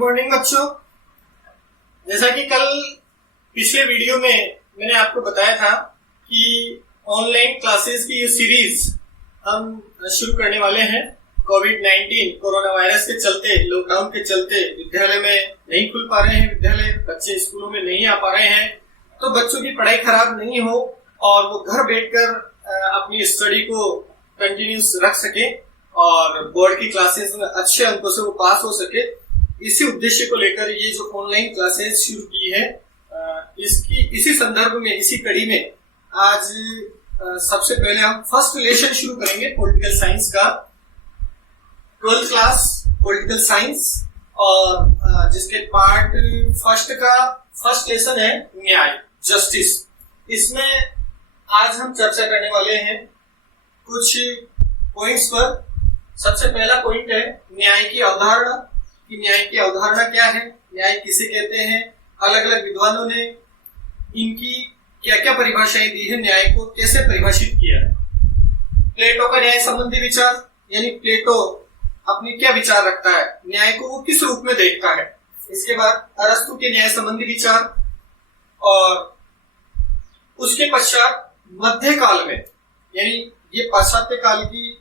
Morning बच्चों। जैसा कि कल पिछले वीडियो में मैंने आपको बताया था कि ऑनलाइन क्लासेस की ये सीरीज हम शुरू करने वाले हैं। कोविड-19 कोरोना वायरस के चलते, लॉकडाउन के चलते विद्यालय में नहीं खुल पा रहे हैं, विद्यालय बच्चे स्कूलों में नहीं आ पा रहे हैं, तो बच्चों की पढ़ाई खराब नहीं हो और वो घर बैठकर अपनी स्टडी को कंटिन्यूस रख सके और बोर्ड की क्लासेस में अच्छे अंकों से वो पास हो सके। इसी उद्देश्य को लेकर ये जो ऑनलाइन क्लासेस शुरू की है, इसी संदर्भ में, इसी कड़ी में आज सबसे पहले हम फर्स्ट लेसन शुरू करेंगे पॉलिटिकल साइंस का। 12th क्लास पॉलिटिकल साइंस और जिसके पार्ट फर्स्ट का फर्स्ट लेसन है न्याय, जस्टिस। इसमें आज हम चर्चा करने वाले हैं कुछ पॉइंट्स पर। सबसे पहला पॉइंट है न्याय की अवधारणा, कि न्याय की अवधारणा क्या है, न्याय किसे कहते हैं, अलग अलग विद्वानों ने इनकी क्या क्या परिभाषाएं दी है, न्याय को कैसे परिभाषित किया है। प्लेटो का न्याय संबंधी विचार, यानी प्लेटो अपनी क्या विचार रखता है, न्याय को वो किस रूप में देखता है। इसके बाद अरस्तु के न्याय संबंधी विचार, और उसके पश्चात मध्य काल में, यानी ये पाश्चात्य काल की,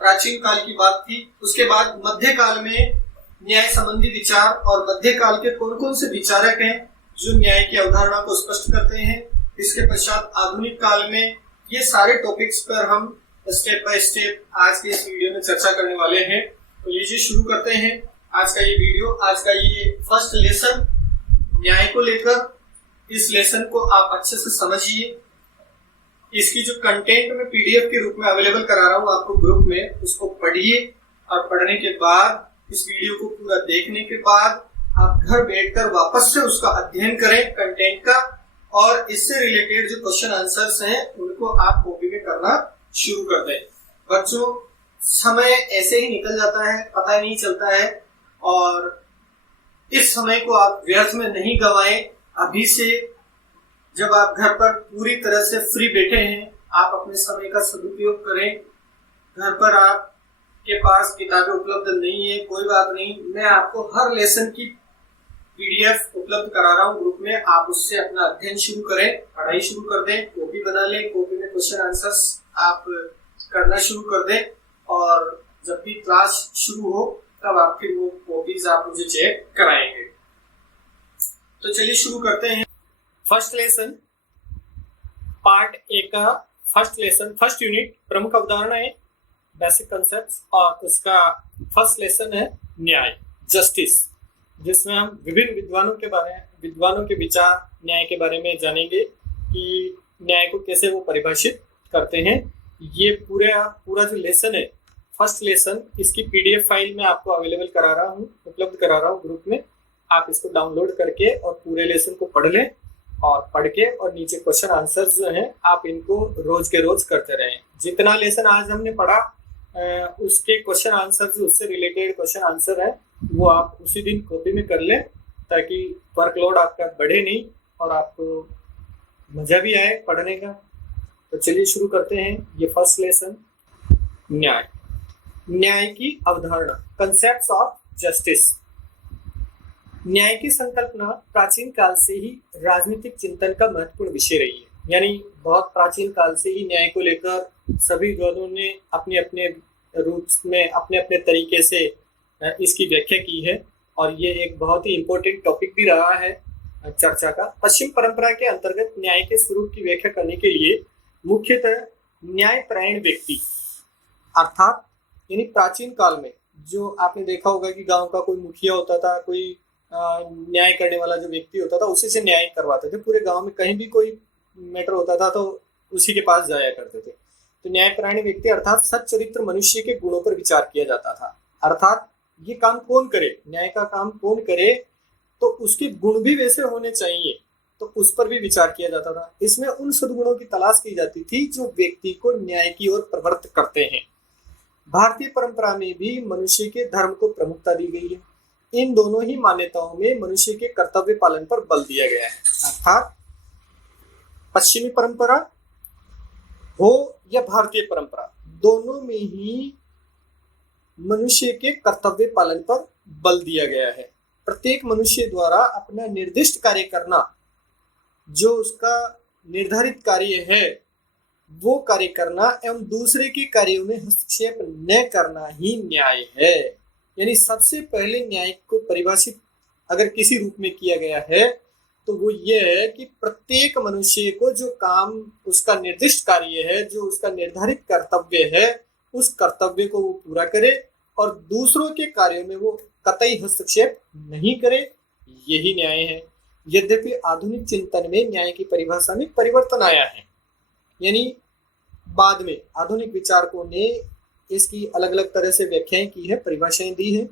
प्राचीन काल की बात थी। उसके बाद मध्य काल में न्याय संबंधी विचार और मध्य काल के कौन कौन से विचारक हैं जो न्याय की अवधारणा को स्पष्ट करते हैं। इसके पश्चात आधुनिक काल में, ये सारे टॉपिक्स पर हम स्टेप बाय स्टेप आज के इस वीडियो में चर्चा करने वाले हैं। तो लीजिए शुरू करते हैं आज का ये वीडियो, आज का ये फर्स्ट लेसन न्याय को लेकर। इस लेसन को आप अच्छे से समझिए। इसकी जो कंटेंट में पीडीएफ के रूप में अवेलेबल करा रहा हूं आपको ग्रुप में, उसको पढ़िए और पढ़ने के बाद, इस वीडियो को पूरा देखने के बाद आप घर बैठकर वापस से उसका अध्ययन करें कंटेंट का, और इससे रिलेटेड जो क्वेश्चन आंसर्स हैं उनको आप कॉपी में करना शुरू कर दें। बच्चों, समय ऐसे ही निकल जाता है, पता नहीं चलता है, और इस समय को आप व्यर्थ में नहीं गंवाएं। अभी से जब आप घर पर पूरी तरह से फ्री बैठे हैं, आप अपने समय का सदुपयोग करें। घर पर आपके पास किताबें उपलब्ध नहीं है, कोई बात नहीं, मैं आपको हर लेसन की पीडीएफ उपलब्ध करा रहा हूं ग्रुप में। आप उससे अपना अध्ययन शुरू करें, पढ़ाई शुरू कर दें, कॉपी बना लें, कॉपी में क्वेश्चन आंसर्स आप करना शुरू कर दें, और जब भी क्लास शुरू हो तब आपकी वो कॉपीज आप मुझे चेक कराएंगे। तो चलिए शुरू करते हैं। फर्स्ट लेसन पार्ट ए का फर्स्ट लेसन, फर्स्ट यूनिट प्रमुख अवधारणाएं, बेसिक कंसेप्ट्स, और उसका फर्स्ट लेसन है न्याय, जस्टिस, जिसमें हम विभिन्न विद्वानों के विचार न्याय के बारे में जानेंगे कि न्याय को कैसे वो परिभाषित करते हैं। ये पूरा जो लेसन है, फर्स्ट लेसन, इसकी पीडीएफ फाइल में आपको अवेलेबल करा रहा हूँ, उपलब्ध करा रहा हूँ ग्रुप में। आप इसको डाउनलोड करके और पूरे लेसन को पढ़ लें, और पढ़ के और नीचे क्वेश्चन आंसर्स जो हैं आप इनको रोज के रोज करते रहें। जितना लेसन आज हमने पढ़ा उसके क्वेश्चन आंसर, जो उससे रिलेटेड क्वेश्चन आंसर है, वो आप उसी दिन कॉपी में कर लें, ताकि वर्कलोड आपका बढ़े नहीं और आपको मजा भी आए पढ़ने का। तो चलिए शुरू करते हैं ये फर्स्ट लेसन, न्याय। न्याय की अवधारणा, कंसेप्ट्स ऑफ जस्टिस। न्याय की संकल्पना प्राचीन काल से ही राजनीतिक चिंतन का महत्वपूर्ण विषय रही है। यानी बहुत प्राचीन काल से ही न्याय को लेकर सभी विद्वानों ने अपने अपने रूप में, अपने अपने तरीके से इसकी व्याख्या की है, और ये एक बहुत ही इम्पोर्टेंट टॉपिक भी रहा है चर्चा का। पश्चिम परंपरा के अंतर्गत न्याय के स्वरूप की व्याख्या करने के लिए मुख्यतः न्यायपरायण व्यक्ति, अर्थात यानी प्राचीन काल में जो आपने देखा होगा कि गांव का कोई मुखिया होता था, कोई न्याय करने वाला जो व्यक्ति होता था, उसी से न्याय करवाते थे। पूरे गांव में कहीं भी कोई मैटर होता था तो उसी के पास जाया करते थे। तो न्यायपरायण व्यक्ति अर्थात सच्चरित्र मनुष्य के गुणों पर विचार किया जाता था, अर्थात ये काम कौन करे, न्याय का काम कौन करे, तो उसके गुण भी वैसे होने चाहिए, तो उस पर भी विचार किया जाता था। इसमें उन सद्गुणों की तलाश की जाती थी जो व्यक्ति को न्याय की ओर प्रवृत्त करते हैं। भारतीय परंपरा में भी मनुष्य के धर्म को प्रमुखता दी गई है। इन दोनों ही मान्यताओं में मनुष्य के कर्तव्य पालन पर बल दिया गया है, अर्थात पश्चिमी परंपरा हो या भारतीय परंपरा, दोनों में ही मनुष्य के कर्तव्य पालन पर बल दिया गया है। प्रत्येक मनुष्य द्वारा अपना निर्दिष्ट कार्य करना, जो उसका निर्धारित कार्य है वो कार्य करना एवं दूसरे के कार्यों में हस्तक्षेप न करना ही न्याय है। यानी सबसे पहले न्याय को परिभाषित अगर किसी रूप में किया गया है तो वो ये है कि प्रत्येक मनुष्य को जो काम उसका निर्दिष्ट कार्य है, जो उसका निर्धारित कर्तव्य है, उस कर्तव्य को वो पूरा करे और दूसरों के कार्यों में वो कतई हस्तक्षेप नहीं करे, यही न्याय है। यद्यपि आधुनिक चिंतन में न्याय की परिभाषा में परिवर्तन आया है, यानी बाद में आधुनिक विचारकों ने इसकी अलग अलग तरह से व्याख्याएं की है, परिभाषाएं दी है।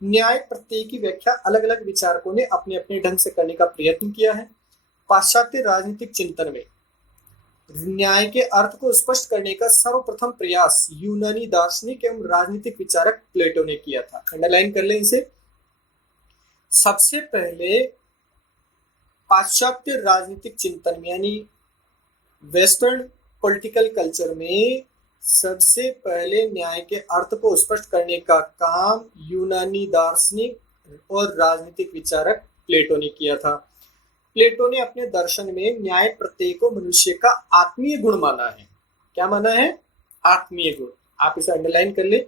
न्याय प्रत्यय की व्याख्या अलग अलग विचारकों ने अपने अपने ढंग से करने का प्रयत्न किया है। पाश्चात्य राजनीतिक चिंतन में न्याय के अर्थ को स्पष्ट करने का सर्वप्रथम प्रयास यूनानी दार्शनिक एवं राजनीतिक विचारक प्लेटो ने किया था। अंडरलाइन कर लें इसे। सबसे पहले पाश्चात्य राजनीतिक चिंतन में यानी वेस्टर्न पॉलिटिकल कल्चर में सबसे पहले न्याय के अर्थ को स्पष्ट करने का काम यूनानी दार्शनिक और राजनीतिक विचारक प्लेटो ने किया था। प्लेटो ने अपने दर्शन में न्याय प्रत्यय को मनुष्य का आत्मीय गुण माना है। क्या माना है? आत्मीय गुण। आप इसे अंडरलाइन कर ले।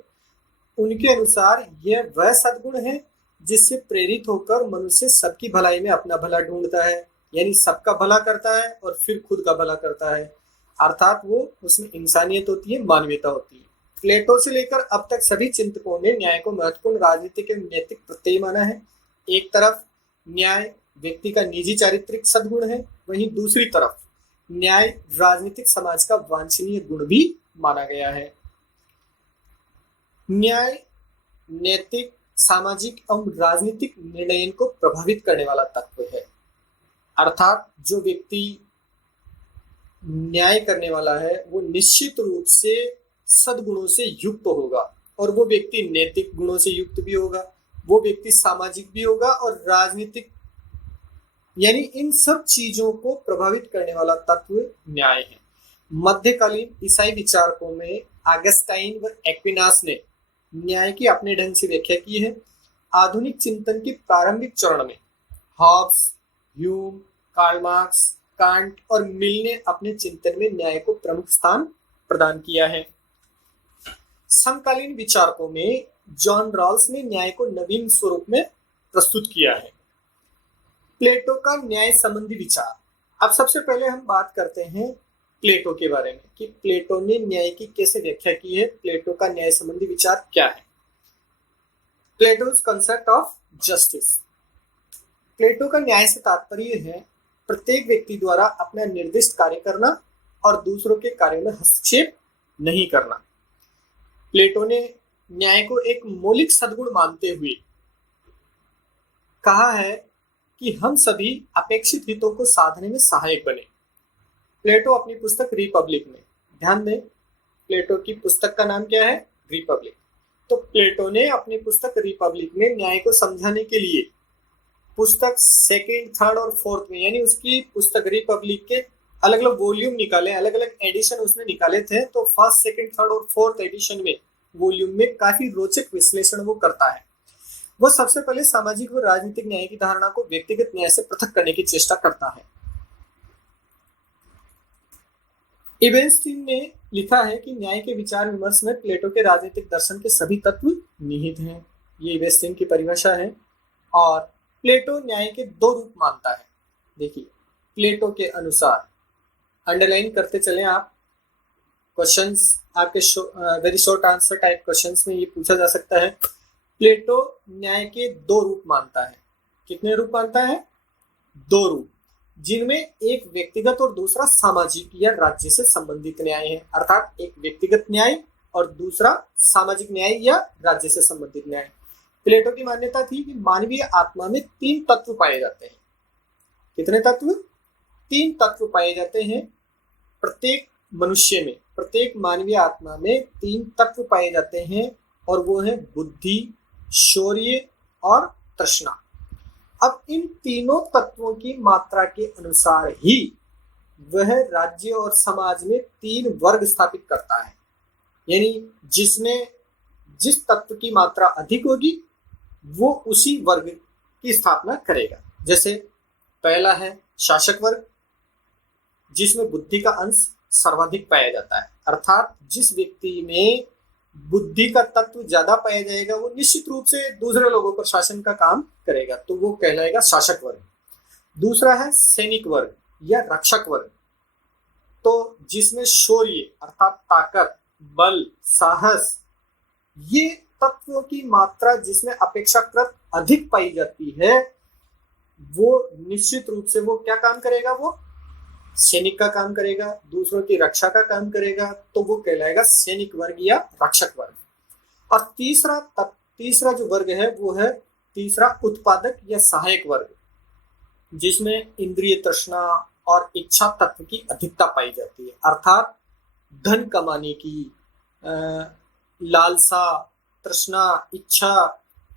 उनके अनुसार यह वह सद्गुण है जिससे प्रेरित होकर मनुष्य सबकी भलाई में अपना भला ढूंढता है, यानी सबका भला करता है और फिर खुद का भला करता है, अर्थात वो उसमें इंसानियत होती है, मानवीयता होती है। प्लेटो से लेकर अब तक सभी चिंतकों ने न्याय को महत्वपूर्ण राजनीतिक एवं नैतिक प्रत्यय माना है। एक तरफ न्याय व्यक्ति का निजी चारित्रिक सद्गुण है, वहीं दूसरी तरफ न्याय राजनीतिक समाज का वांछनीय गुण भी माना गया है। न्याय नैतिक, सामाजिक एवं राजनीतिक निर्णय को प्रभावित करने वाला तत्व है, अर्थात जो व्यक्ति न्याय करने वाला है वो निश्चित रूप से सद्गुणों से युक्त होगा और वो व्यक्ति नैतिक गुणों से युक्त भी होगा, वो व्यक्ति सामाजिक भी होगा और राजनीतिक, यानी इन सब चीजों को प्रभावित करने वाला तत्व न्याय है। मध्यकालीन ईसाई विचारकों में ऑगस्टाइन व एक्विनास ने न्याय की अपने ढंग से व्याख्या की है। आधुनिक चिंतन के प्रारंभिक चरण में Hobbes, Hume, Karl Marx, Kant और मिल ने अपने चिंतन में न्याय को प्रमुख स्थान प्रदान किया है। समकालीन विचारकों में जॉन रॉल्स ने न्याय को नवीन स्वरूप में प्रस्तुत किया है। प्लेटो का न्याय संबंधी विचार। अब सबसे पहले हम बात करते हैं प्लेटो के बारे में कि प्लेटो ने न्याय की कैसे व्याख्या की है, प्लेटो का न्याय संबंधी विचार क्या है। Plato's concept of justice. Plato का न्याय से तात्पर्य है प्रत्येक व्यक्ति द्वारा अपना निर्दिष्ट कार्य करना और दूसरों के कार्यों में हस्तक्षेप नहीं करना। प्लेटो ने न्याय को एक मौलिक सद्गुण मानते हुए कहा है कि हम सभी अपेक्षित हितों को साधने में सहायक बने। प्लेटो अपनी पुस्तक रिपब्लिक में, ध्यान दें प्लेटो की पुस्तक का नाम क्या है? रिपब्लिक। तो प्लेटो ने अपनी पुस्तक रिपब्लिक में न्याय को समझाने के लिए पुस्तक सेकंड, थर्ड और फोर्थ में, यानी उसकी पुस्तक रिपब्लिक के अलग अलग वॉल्यूम निकाले, अलग अलग एडिशन उसने निकाले थे। तो फर्स्ट, सेकंड, थर्ड और फोर्थ एडिशन में, वॉल्यूम में काफी रोचक विश्लेषण वो करता है। वो सबसे पहले सामाजिक व राजनीतिक न्याय की धारणा को व्यक्तिगत न्याय से पृथक करने की चेष्टा करता है। इबेनस्टीन ने लिखा है कि न्याय के विचार विमर्श में प्लेटो के राजनीतिक दर्शन के सभी तत्व निहित हैं। ये इबेनस्टीन की परिभाषा है। और प्लेटो न्याय के दो रूप मानता है। देखिए, प्लेटो के अनुसार, अंडरलाइन करते चलें आप, क्वेश्चंस आपके very short answer type questions में ये पूछा जा सकता है। प्लेटो न्याय के दो रूप मानता है। कितने रूप मानता है? दो रूप, जिनमें एक व्यक्तिगत और दूसरा सामाजिक या राज्य से संबंधित न्याय है, अर्थात एक व्यक्तिगत न्याय और दूसरा सामाजिक न्याय या राज्य से संबंधित न्याय। प्लेटो की मान्यता थी कि मानवीय आत्मा में तीन तत्व पाए जाते हैं। कितने तत्व? तीन तत्व पाए जाते हैं प्रत्येक मनुष्य में, प्रत्येक मानवीय आत्मा में तीन तत्व पाए जाते हैं और वो है बुद्धि, शौर्य और तृष्णा। अब इन तीनों तत्वों की मात्रा के अनुसार ही वह राज्य और समाज में तीन वर्ग स्थापित करता है, यानी जिसमें जिस तत्व की मात्रा अधिक होगी वो उसी वर्ग की स्थापना करेगा। जैसे पहला है शासक वर्ग, जिसमें बुद्धि का अंश सर्वाधिक पाया जाता है, अर्थात जिस व्यक्ति में बुद्धि का तत्व ज्यादा पाया जाएगा वो निश्चित रूप से दूसरे लोगों पर शासन का काम करेगा, तो वो कहलाएगा शासक वर्ग। दूसरा है सैनिक वर्ग या रक्षक वर्ग, तो जिसमें शौर्य अर्थात ताकत, बल, साहस, ये तत्वों की मात्रा जिसमें अपेक्षाकृत अधिक पाई जाती है, वो निश्चित रूप से वो क्या काम करेगा, वो सैनिक का काम करेगा, दूसरों की रक्षा का काम करेगा, तो वो कहलाएगा सैनिक वर्ग या रक्षक वर्ग। और तीसरा जो वर्ग है वो है तीसरा उत्पादक या सहायक वर्ग, जिसमें इंद्रिय तृष्णा और इच्छा तत्व की अधिकता पाई जाती है, अर्थात धन कमाने की लालसा, तृष्णा, इच्छा,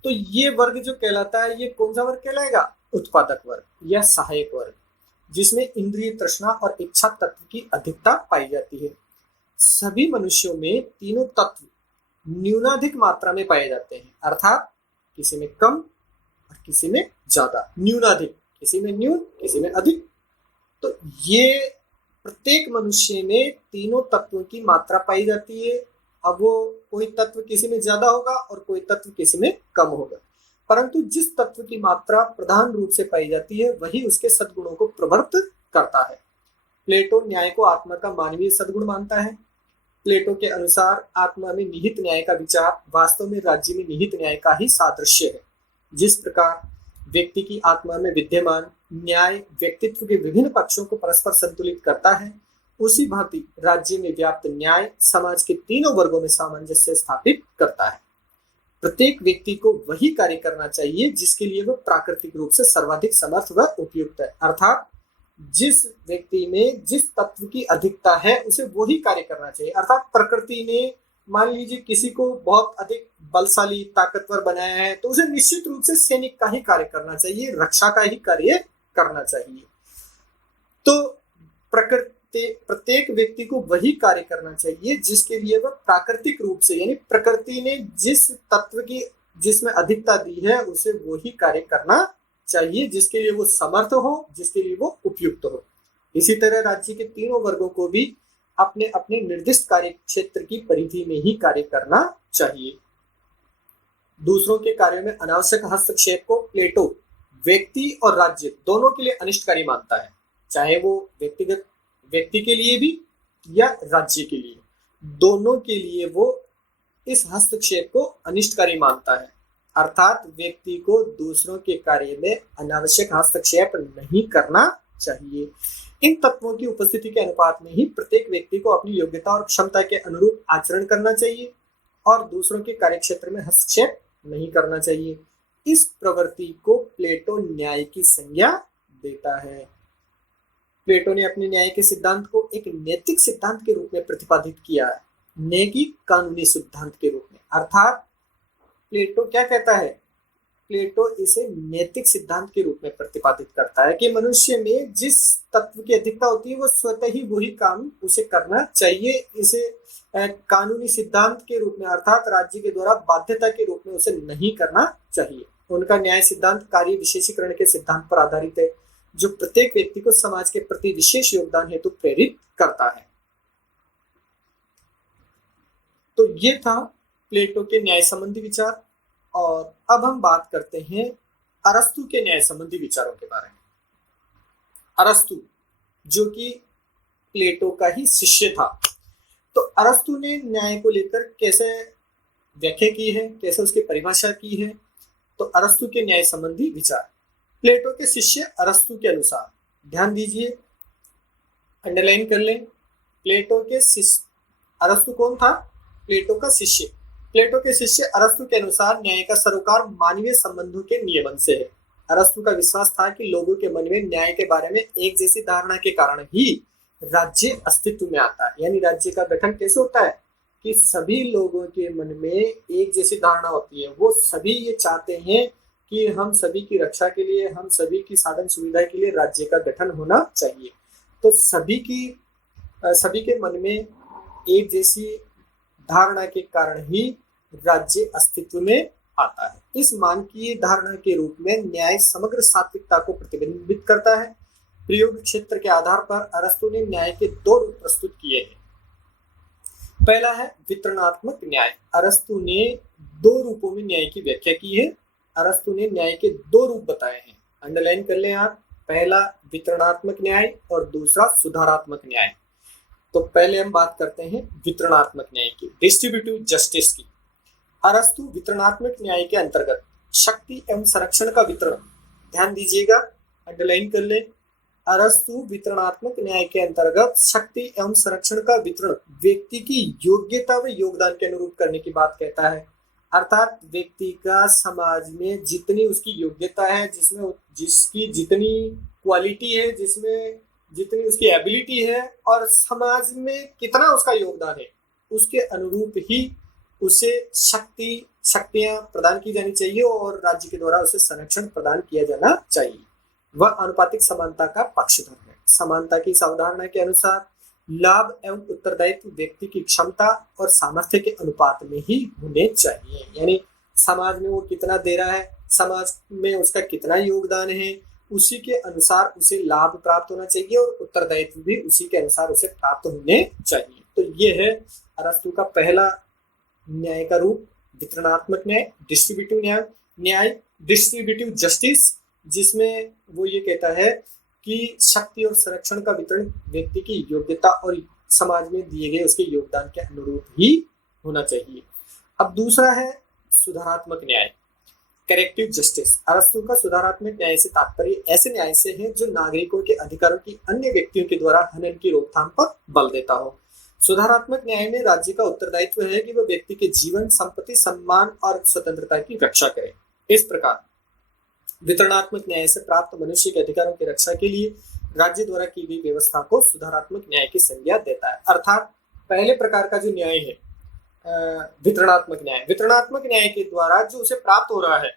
तो ये वर्ग जो कहलाता है ये कौन सा वर्ग कहलाएगा, उत्पादक वर्ग या सहायक वर्ग, जिसमें इंद्रिय तृष्णा और इच्छा तत्व की अधिकता पाई जाती है। सभी मनुष्यों में तीनों तत्व न्यूनाधिक मात्रा में पाए जाते हैं, अर्थात किसी में कम और किसी में ज्यादा, न्यूनाधिक, किसी में न्यून, किसी में अधिक। तो ये प्रत्येक मनुष्य में तीनों तत्वों की मात्रा पाई जाती है। अब वो कोई तत्व किसी में ज्यादा होगा और कोई तत्व किसी में कम होगा, परंतु जिस तत्व की मात्रा प्रधान रूप से पाई जाती है वही उसके सद्गुणों को प्रवृत्त करता है। प्लेटो न्याय को आत्मा का मानवीय सद्गुण मानता है। प्लेटो के अनुसार आत्मा में निहित न्याय का विचार वास्तव में राज्य में निहित न्याय का ही सादृश्य है। जिस प्रकार व्यक्ति की आत्मा में विद्यमान न्याय व्यक्तित्व के विभिन्न पक्षों को परस्पर संतुलित करता है, उसी भांति राज्य में व्याप्त न्याय समाज के तीनों वर्गों में सामंजस्य स्थापित करता है। प्रत्येक व्यक्ति को वही कार्य करना चाहिए जिसके लिए वह प्राकृतिक रूप से सर्वाधिक समर्थ व उपयुक्त है, अर्थात जिस व्यक्ति में जिस तत्व की अधिकता है उसे वही कार्य करना चाहिए। अर्थात प्रकृति ने मान लीजिए किसी को बहुत अधिक बलशाली ताकतवर बनाया है तो उसे निश्चित रूप से सैनिक का ही कार्य करना चाहिए, रक्षा का ही कार्य करना चाहिए। तो प्रत्येक व्यक्ति को वही कार्य करना चाहिए जिसके लिए वह प्राकृतिक रूप से, यानी प्रकृति ने जिस तत्व की जिसमें अधिकता दी है उसे वही कार्य करना चाहिए जिसके लिए वो समर्थ हो, जिसके लिए वो उपयुक्त हो। इसी तरह राज्य के तीनों वर्गों को भी अपने अपने निर्दिष्ट कार्य क्षेत्र की परिधि में ही कार्य करना चाहिए। दूसरों के कार्यों में अनावश्यक हस्तक्षेप को प्लेटो व्यक्ति और राज्य दोनों के लिए अनिष्टकारी मानता है, चाहे वो व्यक्ति के लिए भी या राज्य के लिए, दोनों के लिए वो इस हस्तक्षेप को अनिष्टकारी मानता है। अर्थात व्यक्ति को दूसरों के कार्य में अनावश्यक हस्तक्षेप नहीं करना चाहिए। इन तत्वों की उपस्थिति के अनुपात में ही प्रत्येक व्यक्ति को अपनी योग्यता और क्षमता के अनुरूप आचरण करना चाहिए और दूसरों के कार्यक्षेत्र में हस्तक्षेप नहीं करना चाहिए। इस प्रवृत्ति को प्लेटो न्याय की संज्ञा देता है। प्लेटो ने अपने न्याय के सिद्धांत को एक नैतिक सिद्धांत के रूप में प्रतिपादित किया है, न कि कानूनी सिद्धांत के रूप में। अर्थात प्लेटो क्या कहता है, प्लेटो इसे नैतिक सिद्धांत के रूप में प्रतिपादित करता है कि मनुष्य में जिस तत्व की अधिकता होती है वो स्वतः ही वही काम उसे करना चाहिए। इसे कानूनी सिद्धांत के रूप में अर्थात राज्य के द्वारा बाध्यता के रूप में उसे नहीं करना चाहिए। उनका न्याय सिद्धांत कार्य विशेषीकरण के सिद्धांत पर आधारित है, जो प्रत्येक व्यक्ति को समाज के प्रति विशेष योगदान हेतु प्रेरित करता है। तो ये था प्लेटो के न्याय संबंधी विचार। और अब हम बात करते हैं अरस्तु के न्याय संबंधी विचारों के बारे में। अरस्तु जो कि प्लेटो का ही शिष्य था, तो अरस्तु ने न्याय को लेकर कैसे व्याख्या की है, कैसे उसकी परिभाषा की है। तो अरस्तु के न्याय संबंधी विचार प्लेटो के शिष्य अरस्तु के अनुसार, ध्यान दीजिए, अंडरलाइन कर लें, प्लेटो के शिष्य अरस्तु कौन था, प्लेटो का शिष्य। प्लेटो के शिष्य अरस्तु के अनुसार न्याय का सरोकार मानवीय संबंधों के नियमन से है। अरस्तु का विश्वास था कि लोगों के मन में न्याय के बारे में एक जैसी धारणा के कारण ही राज्य अस्तित्व में आता है। यानी राज्य का गठन कैसे होता है कि सभी लोगों के मन में एक जैसी धारणा होती है, वो सभी ये चाहते हैं कि हम सभी की रक्षा के लिए, हम सभी की साधन सुविधा के लिए राज्य का गठन होना चाहिए। तो सभी के मन में एक जैसी धारणा के कारण ही राज्य अस्तित्व में आता है। इस मानकीय धारणा के रूप में न्याय समग्र सात्विकता को प्रतिबिंबित करता है। प्रयोग क्षेत्र के आधार पर अरस्तु ने न्याय के दो रूप प्रस्तुत किए हैं। पहला है वितरणात्मक न्याय। अरस्तु ने दो रूपों में न्याय की व्याख्या की है। अरस्तु ने न्याय के दो रूप बताए हैं, अंडरलाइन कर लें आप। पहला वितरणात्मक न्याय और दूसरा सुधारात्मक न्याय। तो पहले हम बात करते हैं वितरणात्मक न्याय की, डिस्ट्रीब्यूटिव जस्टिस की। अरस्तु वितरणात्मक न्याय के अंतर्गत शक्ति एवं संरक्षण का वितरण, ध्यान दीजिएगा, अंडरलाइन कर ले। अरस्तु वितरणात्मक न्याय के अंतर्गत शक्ति एवं संरक्षण का वितरण व्यक्ति की योग्यता व योगदान के अनुरूप करने की बात कहता है। अर्थात व्यक्ति का समाज में जितनी उसकी योग्यता है, जिसमें जिसकी जितनी क्वालिटी है, जिसमें जितनी उसकी एबिलिटी है और समाज में कितना उसका योगदान है, उसके अनुरूप ही उसे शक्तियां प्रदान की जानी चाहिए और राज्य के द्वारा उसे संरक्षण प्रदान किया जाना चाहिए। वह अनुपातिक समानता का पक्षधर है। समानता की इस अवधारणा के अनुसार लाभ एवं उत्तरदायित्व व्यक्ति की क्षमता और सामर्थ्य के अनुपात में ही होने चाहिए। यानी समाज में वो कितना दे रहा है, समाज में उसका कितना योगदान है, उसी के अनुसार उसे लाभ प्राप्त होना चाहिए और उत्तरदायित्व भी उसी के अनुसार उसे प्राप्त होने चाहिए। तो ये है अरस्तु का पहला न्याय का रूप, वितरणात्मक न्याय, डिस्ट्रीब्यूटिव न्याय, डिस्ट्रीब्यूटिव जस्टिस, जिसमें वो ये कहता है कि शक्ति और संरक्षण का वितरण व्यक्ति की योग्यता और समाज में दिए गए उसके योगदान के अनुरूप ही होना चाहिए। अब दूसरा है सुधारात्मक न्याय, करेक्टिव जस्टिस। अरस्तु का सुधारात्मक न्याय से तात्पर्य ऐसे न्याय से है जो नागरिकों के अधिकारों की अन्य व्यक्तियों के द्वारा हनन की रोकथाम पर बल देता हो। सुधारात्मक न्याय में राज्य का उत्तरदायित्व है कि वह व्यक्ति के जीवन, संपत्ति, सम्मान और स्वतंत्रता की रक्षा करे। इस प्रकार वितरणात्मक न्याय से प्राप्त मनुष्य के अधिकारों की रक्षा के लिए राज्य द्वारा की गई व्यवस्था को सुधारात्मक न्याय की संज्ञा देता है। अर्थात पहले प्रकार का जो न्याय है वितरणात्मक न्याय के द्वारा जो उसे प्राप्त हो रहा है,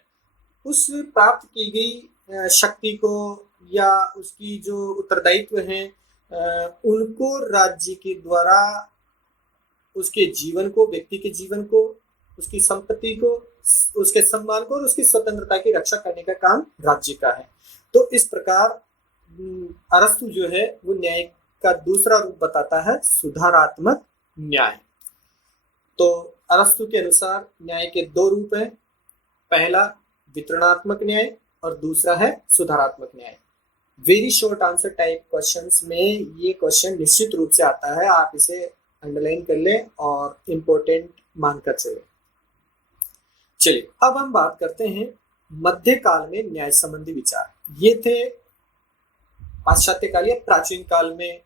उस प्राप्त की गई शक्ति को या उसकी जो उत्तरदायित्व है उनको राज्य के द्वारा उसके जीवन को, व्यक्ति के जीवन को, उसकी संपत्ति को, उसके सम्मान को और उसकी स्वतंत्रता की रक्षा करने का काम राज्य का है। तो इस प्रकार अरस्तु जो है वो न्याय का दूसरा रूप बताता है, सुधारात्मक न्याय। तो अरस्तु के अनुसार न्याय के दो रूप हैं, पहला वितरणात्मक न्याय और दूसरा है सुधारात्मक न्याय। Very short answer type questions में ये क्वेश्चन निश्चित रूप से आता है, आप इसे अंडरलाइन कर लें और इम्पोर्टेंट मानकर चलें। चलिए अब हम बात करते हैं मध्यकाल में न्याय संबंधी विचार। ये थे पाश्चात्य काल या प्राचीन काल में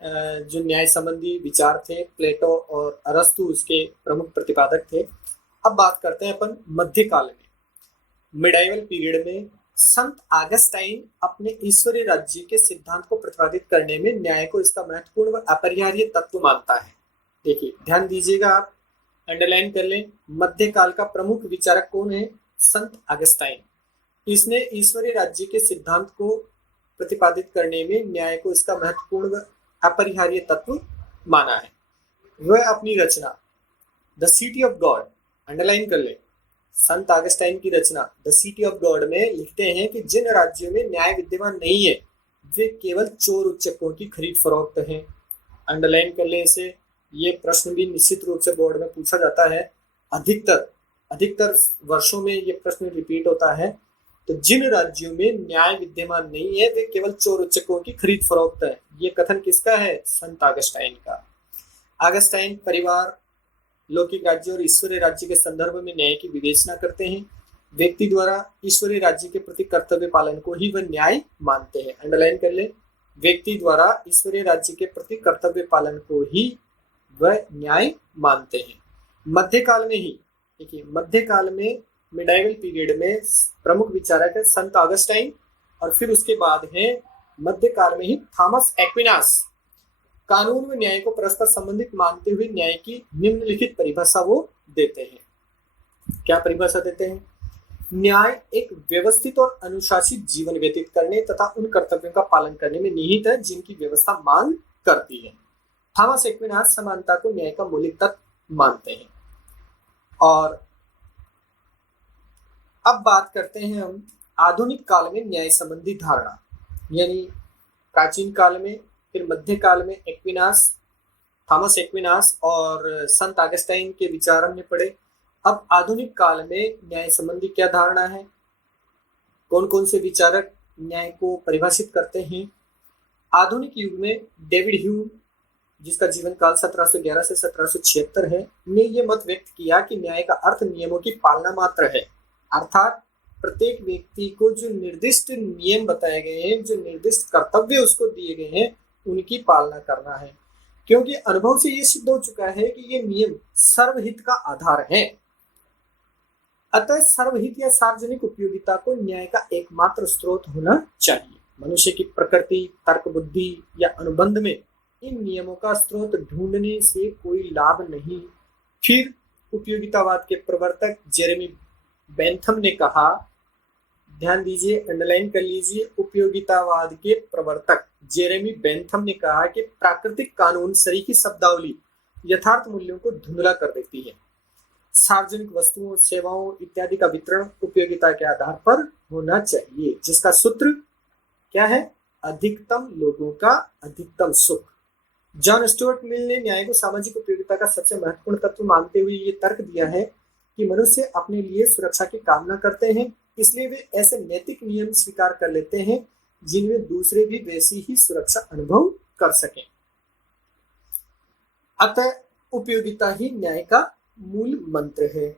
जो न्याय संबंधी विचार थे, प्लेटो और अरस्तु उसके प्रमुख प्रतिपादक थे। अब बात करते हैं अपन मध्यकाल में, मिडाइवल पीरियड में संत ऑगस्टाइन अपने ईश्वरीय राज्य के सिद्धांत को प्रतिपादित करने में न्याय को इसका महत्वपूर्ण व अपरिहार्य तत्व मानता है। देखिए ध्यान दीजिएगा, आप अंडरलाइन कर लें, मध्यकाल का प्रमुख विचारक कौन है? संत ऑगस्टाइन। इसने ईश्वरीय राज्य के सिद्धांत को प्रतिपादित करने में न्याय को इसका महत्वपूर्ण व अपरिहार्य तत्व माना है। वह अपनी रचना the city of God, underline कर ले, संत ऑगस्टाइन की रचना द सिटी ऑफ गॉड में लिखते हैं कि जिन राज्यों में न्याय विद्यमान नहीं है वे केवल चोर उच्चकों की खरीद फरोख्त है। अंडरलाइन कर ले इसे, ये प्रश्न भी निश्चित रूप से बोर्ड में पूछा जाता है, अधिकतर वर्षों में ये प्रश्न रिपीट होता है। तो जिन राज्यों में न्याय विद्यमान नहीं है वे केवल चोर उच्चकों की खरीद फरोख्त है। ये कथन किसका है? संत ऑगस्टाइन का। ऑगस्टाइन परिवार, लौकिक राज्य और ईश्वरीय राज्य के संदर्भ में न्याय की विवेचना करते हैं। व्यक्ति द्वारा ईश्वरीय राज्य के प्रति कर्तव्य पालन को ही वह न्याय मानते हैं। अंडरलाइन कर ले, व्यक्ति द्वारा ईश्वरीय राज्य के प्रति कर्तव्य पालन को ही वह न्याय मानते हैं। मध्यकाल में ही, देखिए मध्यकाल में मिडाइवल पीरियड में प्रमुख विचारक है संत ऑगस्टाइन और फिर उसके बाद है मध्यकाल में ही थॉमस एक्विनास। कानून व न्याय को परस्पर संबंधित मानते हुए न्याय की निम्नलिखित परिभाषा वो देते हैं। क्या परिभाषा देते हैं? न्याय एक व्यवस्थित और अनुशासित जीवन व्यतीत करने तथा उन कर्तव्यों का पालन करने में निहित है जिनकी व्यवस्था मांग करती है। थॉमस एक्विनास समानता को न्याय का मौलिक तत्व मानते हैं और अब बात करते हैं हम आधुनिक काल में न्याय संबंधी धारणा, यानी प्राचीन काल में, फिर मध्य काल में एक्विनास, थॉमस एक्विनास और संत ऑगस्टाइन के विचार हमने पढ़े। अब आधुनिक काल में न्याय संबंधी क्या धारणा है, कौन कौन से विचारक न्याय को परिभाषित करते हैं। आधुनिक युग में डेविड ह्यूम, जिसका जीवन काल 1711 से 1776 है, ने यह मत व्यक्त किया कि न्याय का अर्थ नियमों की पालना मात्र है, अर्थात प्रत्येक व्यक्ति को जो निर्दिष्ट नियम बताए गए हैं, जो निर्दिष्ट कर्तव्य उसको दिए गए हैं, उनकी पालना करना है, क्योंकि अनुभव से ये सिद्ध हो चुका है कि ये नियम सर्वहित का आधार है। अतः सर्वहित या सार्वजनिक उपयोगिता को न्याय का एकमात्र स्रोत होना चाहिए। मनुष्य की प्रकृति, तर्क बुद्धि या अनुबंध में इन नियमों का स्रोत ढूंढने से कोई लाभ नहीं। फिर उपयोगितावाद के प्रवर्तक जेरेमी बेंथम ने कहा, ध्यान दीजिए, अंडरलाइन कर लीजिए, उपयोगितावाद के प्रवर्तक जेरेमी बेंथम ने कहा कि प्राकृतिक कानून सरीखी शब्दावली यथार्थ मूल्यों को धुंधला कर देती है। सार्वजनिक वस्तुओं, सेवाओं इत्यादि का वितरण उपयोगिता के आधार पर होना चाहिए, जिसका सूत्र क्या है? अधिकतम लोगों का अधिकतम सुख। जॉन स्टुअर्ट मिल ने न्याय को सामाजिक उपयोगिता का सबसे महत्वपूर्ण तत्व मानते हुए ये तर्क दिया है कि मनुष्य अपने लिए सुरक्षा की कामना करते हैं, इसलिए वे ऐसे नैतिक नियम स्वीकार कर लेते हैं जिनमें दूसरे भी वैसी ही सुरक्षा अनुभव कर सकें। अतः उपयोगिता ही न्याय का मूल मंत्र है।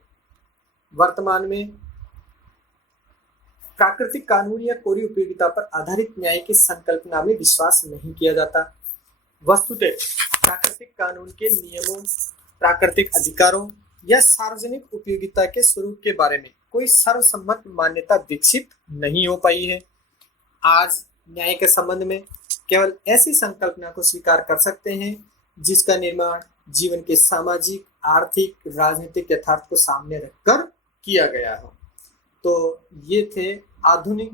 वर्तमान में प्राकृतिक कानून या कोरी उपयोगिता पर आधारित न्याय की संकल्पना में विश्वास नहीं किया जाता। वस्तुतः प्राकृतिक कानून के नियमों, प्राकृतिक अधिकारों या सार्वजनिक उपयोगिता के स्वरूप के बारे में कोई सर्वसम्मत मान्यता विकसित नहीं हो पाई है। आज न्याय के संबंध में केवल ऐसी संकल्पना को स्वीकार कर सकते हैं जिसका निर्माण जीवन के सामाजिक, आर्थिक, राजनीतिक यथार्थ को सामने रखकर किया गया हो। तो ये थे आधुनिक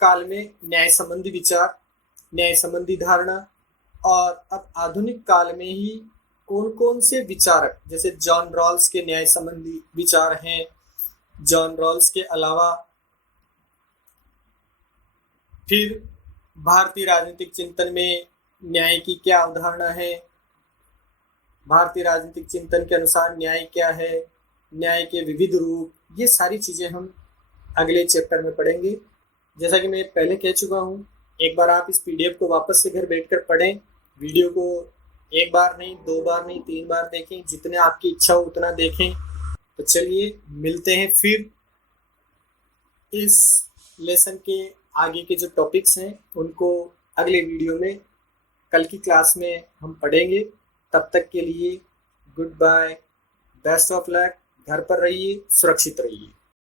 काल में न्याय संबंधी विचार, न्याय संबंधी धारणा। और अब आधुनिक काल में ही कौन कौन से विचारक, जैसे जॉन रॉल्स के न्याय संबंधी विचार हैं, जॉन रॉल्स के अलावा फिर भारतीय राजनीतिक चिंतन में न्याय की क्या अवधारणा है, भारतीय राजनीतिक चिंतन के अनुसार न्याय क्या है, न्याय के विविध रूप, ये सारी चीजें हम अगले चैप्टर में पढ़ेंगे। जैसा कि मैं पहले कह चुका हूँ, एक बार आप इस पीडीएफ को वापस से घर बैठकर पढ़ें, वीडियो को एक बार नहीं, 2 बार नहीं, 3 बार देखें, जितने आपकी इच्छा हो उतना देखें। तो चलिए मिलते हैं फिर इस लेसन के आगे के जो टॉपिक्स हैं उनको अगले वीडियो में, कल की क्लास में हम पढ़ेंगे। तब तक के लिए goodbye, best of luck, घर पर रहिए, सुरक्षित रहिए।